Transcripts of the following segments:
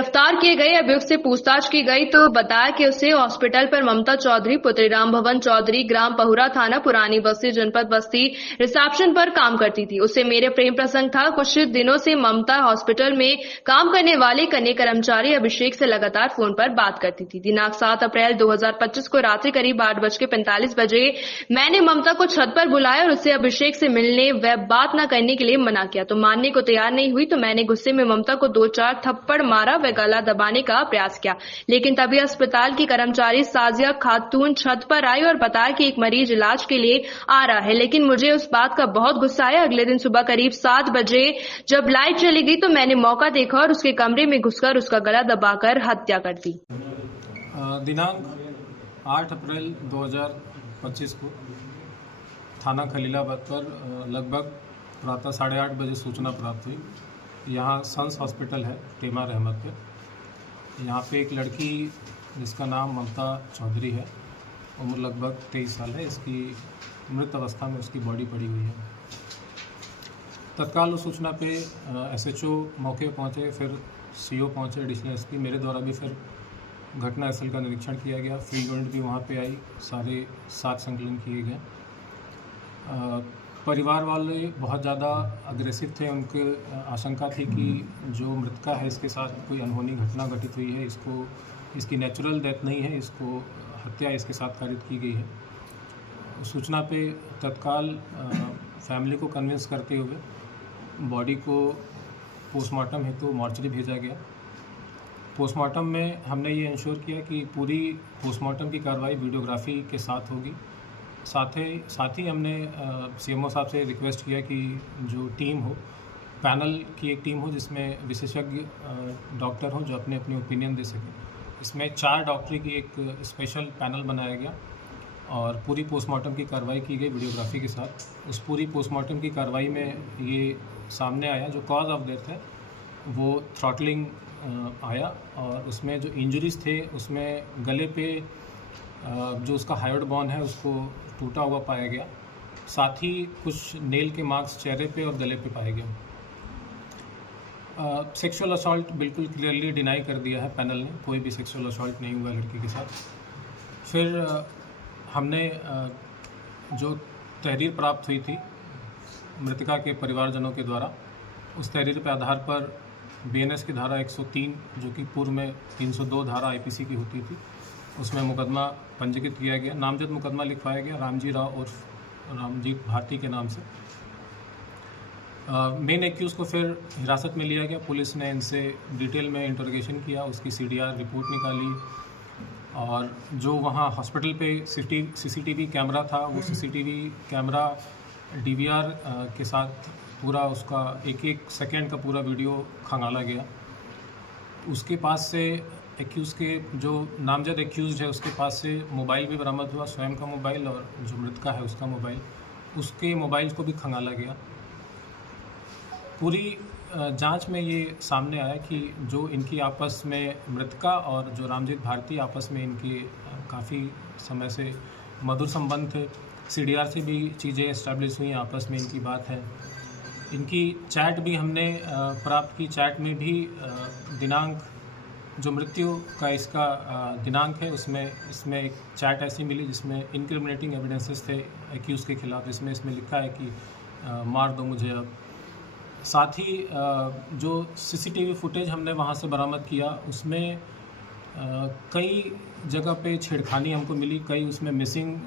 गिरफ्तार किए गए अभियुक्त से पूछताछ की गई तो बताया कि उसे हॉस्पिटल पर ममता चौधरी पुत्री राम भवन चौधरी ग्राम पहुरा थाना पुरानी बस्ती जनपद बस्ती रिसेप्शन पर काम करती थी। उससे मेरे प्रेम प्रसंग था। कुछ दिनों से ममता हॉस्पिटल में काम करने वाले कन्या कर्मचारी अभिषेक से लगातार फोन पर बात करती थी। दिनांक 7 अप्रैल 2025 को रात्रि करीब 8:45 बजे मैंने ममता को छत पर बुलाया और उससे अभिषेक से मिलने व बात न करने के लिए मना किया तो मानने को तैयार नहीं हुई। तो मैंने गुस्से में ममता को 2-4 थप्पड़ मारा व गला दबाने का प्रयास किया, लेकिन तभी अस्पताल की कर्मचारी साजिया खातून छत पर आई और बताया कि एक मरीज इलाज के लिए आ रहा है। लेकिन मुझे उस बात का बहुत गुस्सा आया। अगले दिन सुबह करीब 7 बजे जब लाइट चली गई तो मैंने मौका देखा और उसके कमरे में घुसकर उसका गला दबाकर हत्या कर दी। दिनांक 8 अप्रैल 2025 को थाना खलीलाबाद पर लगभग प्रातः 8:30 बजे सूचना प्राप्त हुई। यहाँ सन्स हॉस्पिटल है टेमा रहमत पे। यहाँ पे एक लड़की जिसका नाम ममता चौधरी है, उम्र लगभग 23 साल है। इसकी मृत अवस्था में उसकी बॉडी पड़ी हुई है। तत्काल उस सूचना पे SHO मौके पहुँचे, फिर CO पहुँचे, एडिशनल SP, मेरे द्वारा भी फिर घटनास्थल का निरीक्षण किया गया। फील्ड यूनिट भी वहाँ पे आई, सारे साक्ष्य संकलन किए गए। परिवार वाले बहुत ज़्यादा अग्रेसिव थे। उनके आशंका थी कि जो मृतका है इसके साथ कोई अनहोनी घटना घटित हुई है, इसकी नेचुरल डेथ नहीं है, इसको हत्या इसके साथ कारित की गई है। सूचना पे तत्काल फैमिली को कन्विंस करते हुए बॉडी को पोस्टमार्टम हेतु मॉर्चरी भेजा गया। पोस्टमार्टम में हमने ये इंश्योर किया कि पूरी पोस्टमार्टम की कार्रवाई वीडियोग्राफी के साथ होगी। साथ ही हमने CMO साहब से रिक्वेस्ट किया कि जो टीम हो, पैनल की एक टीम हो जिसमें विशेषज्ञ डॉक्टर हो जो अपने ओपिनियन दे सकें। इसमें 4 डॉक्टरी की एक स्पेशल पैनल बनाया गया और पूरी पोस्टमार्टम की कार्रवाई की गई वीडियोग्राफी के साथ। उस पूरी पोस्टमार्टम की कार्रवाई में ये सामने आया जो कॉज ऑफ डेथ है वो थ्रॉटलिंग आया और उसमें जो इंजरीज थे उसमें गले पे जो उसका हायोड बोन है उसको टूटा हुआ पाया गया। साथ ही कुछ नेल के मार्क्स चेहरे पे और गले पे पाए गए। सेक्सुअल असॉल्ट बिल्कुल क्लियरली डिनाई कर दिया है पैनल ने, कोई भी सेक्सुअल असॉल्ट नहीं हुआ लड़की के साथ। फिर हमने जो तहरीर प्राप्त हुई थी मृतका के परिवारजनों के द्वारा, उस तहरीर के आधार पर BNS की धारा 103 जो कि पूर्व में 302 धारा IPC की होती थी, उसमें मुकदमा पंजीकृत किया गया। नामजद मुकदमा लिखवाया गया रामजी राव उर्फ रामजीत भारती के नाम से। मेन एक्यूज़ को फिर हिरासत में लिया गया। पुलिस ने इनसे डिटेल में इंटरोगेशन किया, उसकी CDR रिपोर्ट निकाली और जो वहाँ हॉस्पिटल पे CCTV कैमरा था वो CCTV कैमरा DVR के साथ पूरा उसका एक सेकेंड का पूरा वीडियो खंगाला गया। उसके पास से एक्यूज़ के जो नामजद एक्यूज़ है उसके पास से मोबाइल भी बरामद हुआ, स्वयं का मोबाइल और जो मृतका है उसका मोबाइल, उसके मोबाइल को भी खंगाला गया। पूरी जांच में ये सामने आया कि जो इनकी आपस में मृतका और जो रामजीत भारती आपस में इनकी काफ़ी समय से मधुर संबंध थे। CDR से भी चीज़ें इस्टेब्लिश हुई, आपस में इनकी बात है। इनकी चैट भी हमने प्राप्त की। चैट में भी दिनांक जो मृत्यु का इसका दिनांक है इसमें एक चैट ऐसी मिली जिसमें इनक्रिमिनेटिंग एविडेंसेस थे एक्यूज़ के खिलाफ। इसमें लिखा है कि मार दो मुझे अब। साथ ही जो CCTV फुटेज हमने वहाँ से बरामद किया उसमें कई जगह पे छेड़खानी हमको मिली। कई उसमें मिसिंग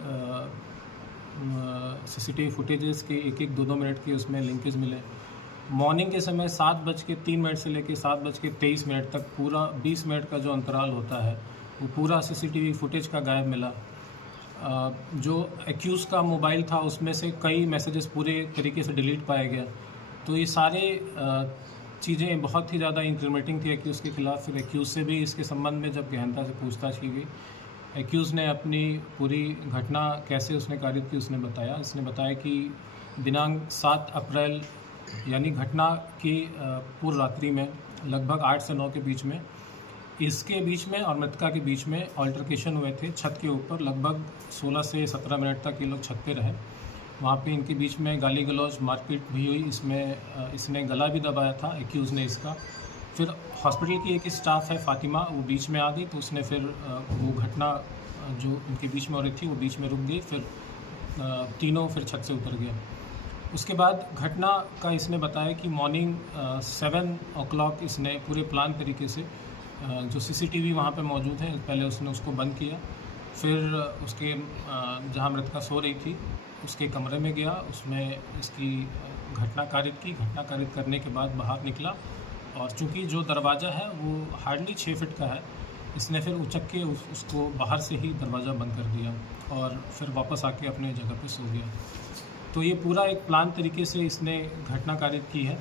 CCTV फुटेजेस के 1-1, 2-2 मिनट के उसमें लिंकेज मिले। मॉर्निंग के समय 7:03 से लेकर 7:23 तक पूरा 20 मिनट का जो अंतराल होता है वो पूरा CCTV फुटेज का गायब मिला। जो एक्यूज़ का मोबाइल था उसमें से कई मैसेजेस पूरे तरीके से डिलीट पाया गया। तो ये सारे चीज़ें बहुत ही ज़्यादा इंक्रिमिनेटिंग थी एक्यूज़ के खिलाफ। फिर एक्यूज़ से भी इसके संबंध में जब गहनता से पूछताछ की गई, एक्यूज़ ने अपनी पूरी घटना कैसे उसने कारित की उसने बताया कि दिनांक 7 अप्रैल यानी घटना की पूर्व रात्रि में लगभग 8 से 9 के बीच में इसके बीच में और मृतका के बीच में अल्टरकेशन हुए थे छत के ऊपर। लगभग 16 से 17 मिनट तक ये लोग छत पे रहे। वहाँ पे इनके बीच में गाली गलौज मारपीट भी हुई। इसमें इसने गला भी दबाया था एक्यूज़ ने इसका, फिर हॉस्पिटल की एक स्टाफ है फ़ातिमा, वो बीच में आ गई, तो उसने फिर वो घटना जो उनके बीच में हो रही थी वो बीच में रुक गई। फिर तीनों फिर छत से उतर गए। उसके बाद घटना का इसने बताया कि मॉर्निंग 7 o'clock इसने पूरे प्लान तरीके से जो सीसीटीवी वहाँ पे मौजूद है, पहले उसने उसको बंद किया। फिर उसके जहाँ मृतका सो रही थी उसके कमरे में गया, उसमें इसकी घटना कारित की। घटना कारित करने के बाद बाहर निकला, और चूँकि जो दरवाज़ा है वो हार्डली 6 फीट का है, इसने फिर उचक के उसको बाहर से ही दरवाज़ा बंद कर दिया और फिर वापस आके अपने जगह पे सो गया। तो ये पूरा एक प्लान तरीके से इसने घटना कारित की है।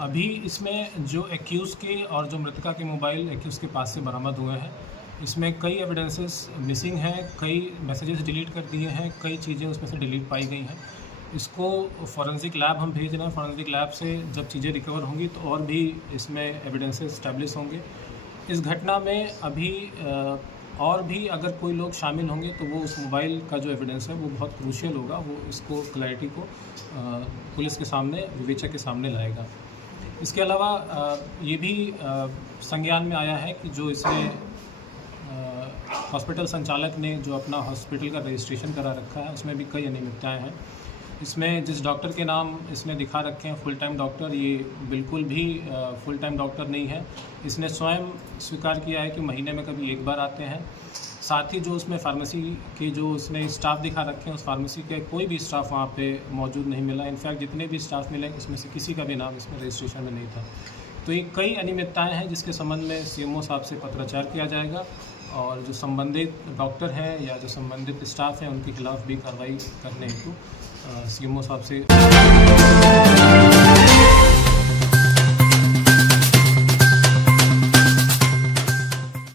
अभी इसमें जो एक्यूज़ के और जो मृतका के मोबाइल एक्यूज़ के पास से बरामद हुए हैं, इसमें कई एविडेंसेस मिसिंग हैं, कई मैसेजेस डिलीट कर दिए हैं, कई चीज़ें उसमें से डिलीट पाई गई हैं। इसको फॉरेंसिक लैब हम भेज रहे हैं। फॉरेंसिक लैब से जब चीज़ें रिकवर होंगी तो और भी इसमें एविडेंसेस इस्टेब्लिश होंगे। इस घटना में अभी और भी अगर कोई लोग शामिल होंगे तो वो उस मोबाइल का जो एविडेंस है वो बहुत क्रूशियल होगा, वो इसको क्लैरिटी को पुलिस के सामने, विवेचक के सामने लाएगा। इसके अलावा ये भी संज्ञान में आया है कि जो इसमें हॉस्पिटल संचालक ने जो अपना हॉस्पिटल का रजिस्ट्रेशन करा रखा है उसमें भी कई अनियमितताएँ हैं। इसमें जिस डॉक्टर के नाम इसने दिखा रखे हैं फुल टाइम डॉक्टर, ये बिल्कुल भी फुल टाइम डॉक्टर नहीं है। इसने स्वयं स्वीकार किया है कि महीने में कभी एक बार आते हैं। साथ ही जो उसमें फार्मेसी के जो उसने स्टाफ दिखा रखे हैं, उस फार्मेसी के कोई भी स्टाफ वहाँ पे मौजूद नहीं मिला। इनफैक्ट जितने भी स्टाफ मिले उसमें से किसी का भी नाम इसमें रजिस्ट्रेशन में नहीं था। तो ये कई अनियमितताएँ हैं जिसके संबंध में सीएमओ साहब से पत्राचार किया जाएगा, और जो संबंधित डॉक्टर हैं या जो संबंधित स्टाफ हैं उनके खिलाफ भी कार्रवाई करने हेतु सीएमओ साहब से